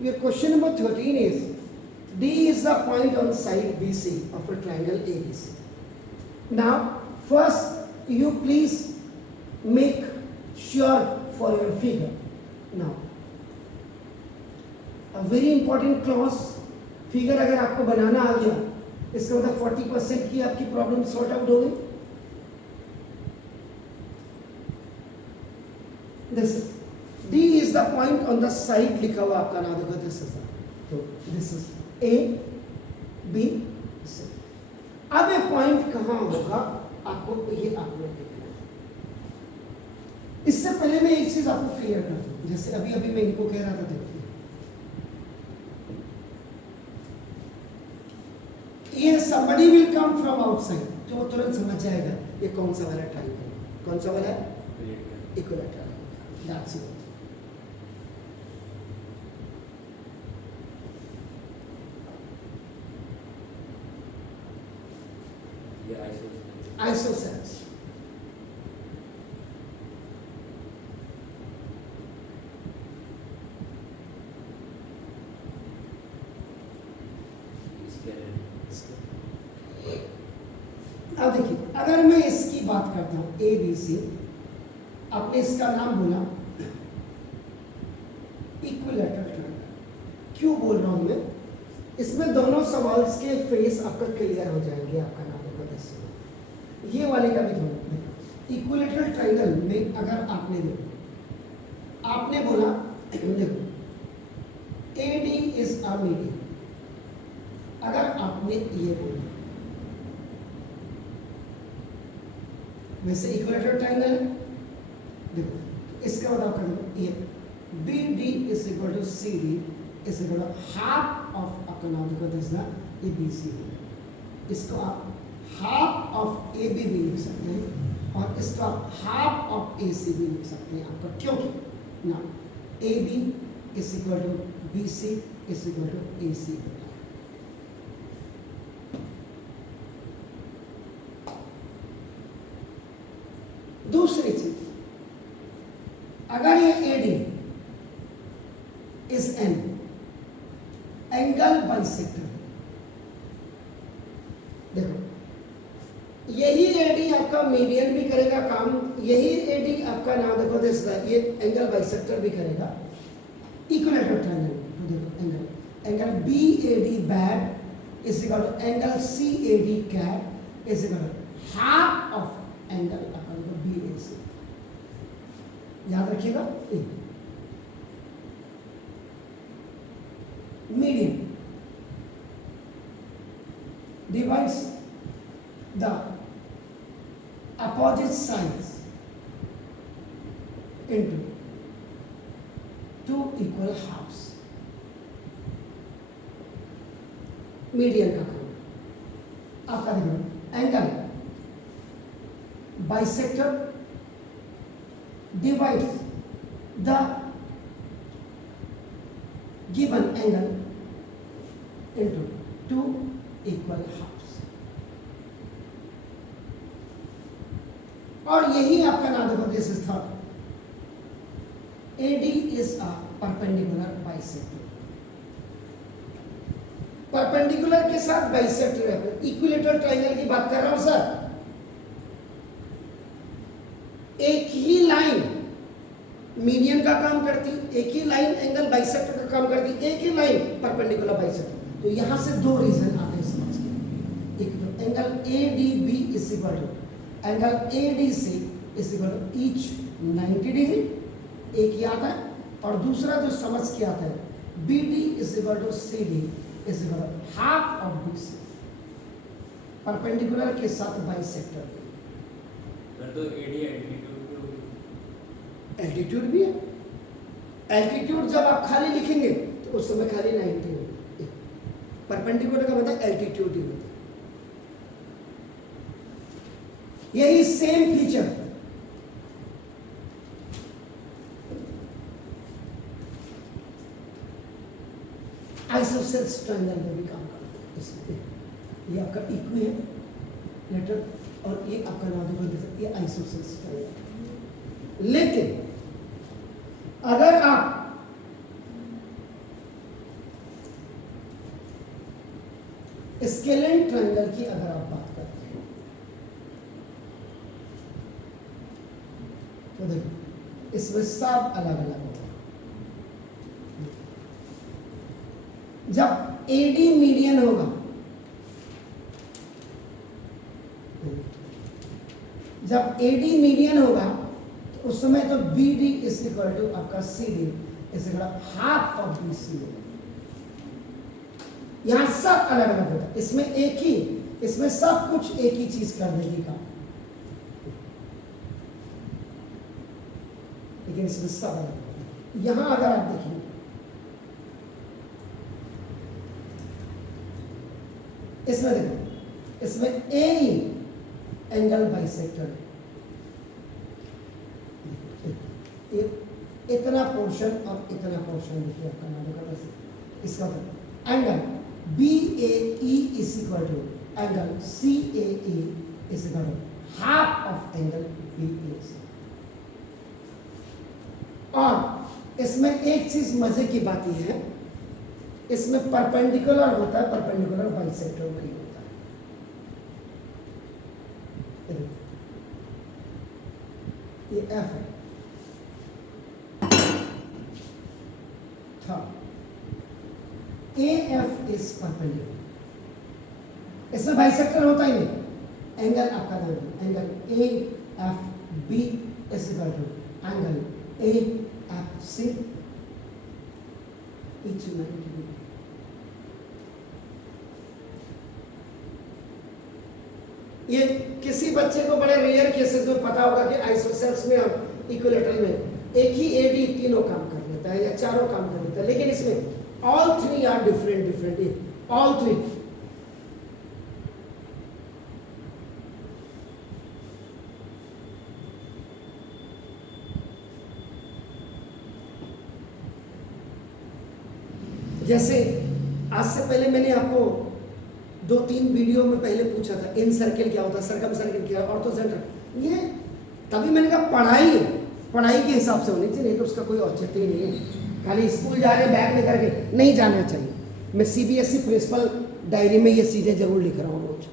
Your question number 13 is, D is the point on side BC of a triangle ABC. Now, first you please make sure for your figure. Now, a very important clause, figure अगर आपको बनाना आ गया, इसका मतलब 40% की आपकी problem sort out हो गई. This is D is the point on the side लिखा हुआ आपका नाम देखो. This is तो this is A B C. अब ये पॉइंट कहाँ होगा आपको ये आपने देखना है. इससे पहले मैं एक चीज आपको क्लियर कर दूं. जैसे अभी अभी मैं इनको कह रहा था, देखिए ये somebody will come from outside, तो वो तुरंत समझ जाएगा ये कौन सा वाला ट्रायंगल, कौन सा वाला इक्विलैटरल. That's it. Isosceles. अब देखिए, अगर मैं इसकी बात करता हूं ए बी सी, आपने इसका नाम बोला इक्विलैटरल ट्रायंगल. क्यों बोल रहा हूं मैं? इसमें दोनों सवाल्स के फेस आपका क्लियर हो जाएंगे. आपका नाम देखो, ये वाले का भी थोड़ा इक्विलैटरल ट्रायंगल में अगर आपने देखो, आपने बोला देखो AD इज अ मीडियन. अगर आपने ये बोला, वैसे इक्विलैटरल ट्रायंगल देखो, इसका मतलब कर ये BD is equal to CD is equal to half of आपका नाम देखो दिस ना ये BC. इसको आप हाफ ऑफ AB भी लिख सकते हैं और इसको आप हाफ ऑफ AC भी लिख सकते हैं आपका, क्योंकि ना AB is equal to BC is equal to AC. दूसरी चीज, अगर ये AD is an angle bisector, देखो यही AD आपका मीडियन भी करेगा काम, यही AD आपका नाम देखो दिस ये एंगल बाइसेक्टर भी करेगा. इक्विलैटरल ट्रायंगल तो देखो angle BAD bad is equal to angle CAD cat is equal to half of angle अपन को BAC. याद रखिएगा, median divides the opposite sides into two equal halves. Median का काम आपका देखो, angle bisector divides the given angle into two equal halves. और यही आपका नाम देखो this is third. AD is a perpendicular bisector. Perpendicular के साथ बाइसेक्टर है. इक्विलैटरल ट्रायंगल की बात कर रहा हूं सर. एक ही लाइन मीडियन का काम करती, एक ही लाइन एंगल बाइसेक्टर का काम करती, एक ही लाइन परपेंडिकुलर बाइसेक्टर. तो यहां से दो रीजन आते हैं समझ के. एक तो angle ADB is equal to angle ADC is equal to each 90 degree, एक ही आता है. और दूसरा जो समझ के आता है BD is equal to CD is equal to half of BC. Perpendicular के साथ बाइसेक्टर. तो AD एल्टीट्यूड भी है. एल्टीट्यूड जब आप खाली लिखेंगे तो उस समय खाली 90 होगी. परपेंडिकुलर का मतलब एल्टीट्यूड ही होता है. यही सेम फीचर आइसोसेल्स ट्रायंगल में भी काम करता है. इसमें ये आपका इक्वी है लेटर और ये आपका नाम ये आइसोसेल्स ट्रायंगल. लेकिन अगर आप स्केलेन ट्रायंगल की अगर आप बात करते हैं तो देखो इसमें सब अलग अलग होगा। जब एडी मीडियन होगा, जब एडी मीडियन होगा तो उस समय तो B D is equal to आपका C D is equal half of B C होगा। यहां सब अलग अलग होगा, इसमें एक ही, इसमें सब कुछ एक ही चीज कर देगी काम, लेकिन इसमें सब अलग होगा। यहां अगर आप देखेंगे इसमें देखो, इसमें ए एंगल बाइसेक्टर है, इतना पोर्शन और इतना पोर्शन देखिए आपका नाम का, इसका angle B A E is equal to angle C A E is equal to half of angle B A. और इसमें एक चीज मजे की बात यह है, इसमें परपेंडिकुलर होता है, परपेंडिकुलर बाइसेक्टर नहीं होता है। ये एफ है, था ए एफ इज परपेंडिकुलर, इसमें बाइसेक्टर होता ही नहीं। एंगल आपका नाम angle a f b is equal to angle a f c each 90 degree। ये किसी बच्चे को बड़े रेयर केसेस में पता होगा कि आइसोसेल्स में हम इक्विलेटरल में एक ही एडी तीनों काम कर लेता है या चारों काम कर लेता है, लेकिन इसमें all three are different, all three. जैसे आज से पहले मैंने आपको 2-3 वीडियो में पहले पूछा था इन सर्किल क्या होता है, सर्कम सर्किल क्या है, ऑर्थोसेंटर। ये तभी मैंने कहा पढ़ाई के हिसाब से होनी चाहिए, नहीं तो उसका कोई औचित्य ही नहीं है। खाली स्कूल जा रहे बैग लेकर के नहीं जाना चाहिए। मैं CBSE प्रिंसिपल डायरी में ये चीज़ें जरूर लिख रहा हूँ रोज।